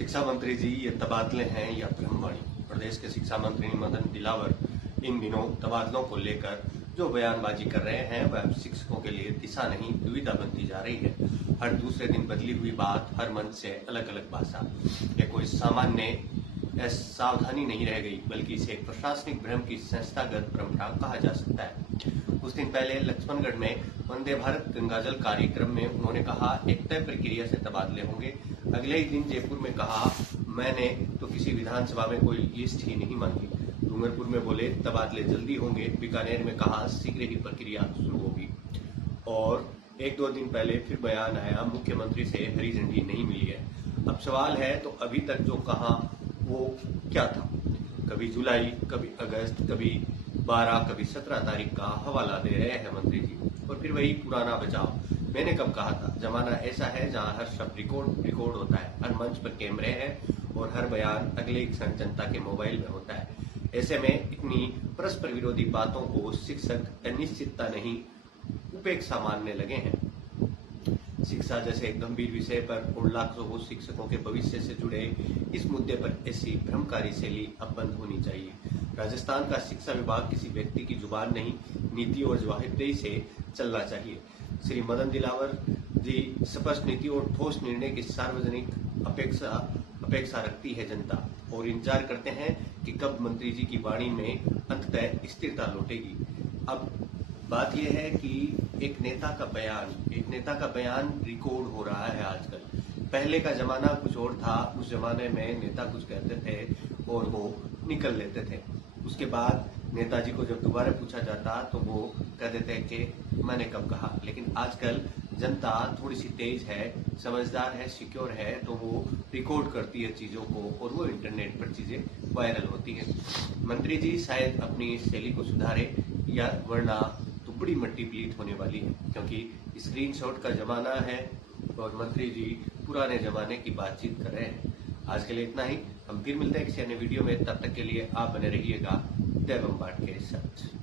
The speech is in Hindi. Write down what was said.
शिक्षा मंत्री जी, ये तबादले हैं या ब्रह्मवाणी? प्रदेश के शिक्षा मंत्री मदन दिलावर इन दिनों तबादलों को लेकर जो बयानबाजी कर रहे हैं वह शिक्षकों के लिए दिशा नहीं दुविधा बनती जा रही है। हर दूसरे दिन बदली हुई बात, हर मंच से अलग अलग भाषा। यह कोई सामान्य सावधानी नहीं रह गई, बल्कि इसे एक प्रशासनिक भ्रम की संस्थागत परंपरा कहा जा सकता है। कुछ दिन पहले लक्ष्मणगढ़ में वंदे भारत गंगाजल कार्यक्रम में उन्होंने कहा, एक तय प्रक्रिया से तबादले होंगे। अगले ही दिन जयपुर में कहा, मैंने तो किसी विधानसभा में कोई लिस्ट ही नहीं मांगी। डूंगरपुर में बोले, तबादले जल्दी होंगे। बीकानेर में कहा, शीघ्र ही प्रक्रिया शुरू होगी। और एक दो दिन पहले फिर बयान आया, मुख्यमंत्री से हरी झंडी नहीं मिली है। अब सवाल है, तो अभी तक जो कहा वो क्या था? कभी जुलाई, कभी अगस्त, कभी 12, कभी 17 तारीख का हवाला दे रहे हैं मंत्री जी, और फिर वही पुराना बचाव। मैंने कब कहा था? जमाना ऐसा है जहां हर शब्द रिकॉर्ड होता है, हर मंच पर कैमरे हैं और हर बयान अगले क्षण जनता के मोबाइल में होता है। ऐसे में इतनी परस्पर विरोधी बातों को शिक्षक अनिश्चितता नहीं, उपेक्षा मानने लगे हैं। शिक्षा जैसे एक गंभीर विषय पर और लाखों शिक्षकों के भविष्य से जुड़े इस मुद्दे पर ऐसी भ्रमकारी शैली अब बंद होनी चाहिए। राजस्थान का शिक्षा विभाग किसी व्यक्ति की जुबान नहीं, नीति और जवाबदेही से चलना चाहिए। श्री मदन दिलावर जी, स्पष्ट नीति और ठोस निर्णय की सार्वजनिक अपेक्षा रखती है जनता, और इंतजार करते हैं कि कब मंत्री जी की वाणी में अंततः स्थिरता लौटेगी। अब बात यह है कि एक नेता का बयान रिकॉर्ड हो रहा है आजकल। पहले का जमाना कुछ और था, उस जमाने में नेता कुछ कहते थे और वो निकल लेते थे। उसके बाद नेताजी को जब दोबारा पूछा जाता तो वो कह देते कि मैंने कब कहा। लेकिन आजकल जनता थोड़ी सी तेज है, समझदार है, सिक्योर है, तो वो रिकॉर्ड करती है चीजों को और वो इंटरनेट पर चीजें वायरल होती है। मंत्री जी शायद अपनी शैली को सुधारे, या वरना तो बड़ी मट्टी पलीत होने वाली है, क्योंकि स्क्रीनशॉट का जमाना है और मंत्री जी पुराने जमाने की बातचीत कर रहे हैं। आज के लिए इतना ही। हम फिर मिलते हैं किसी अन्य वीडियो में। तब तक के लिए आप बने रहिएगा देवम बाट के साथ।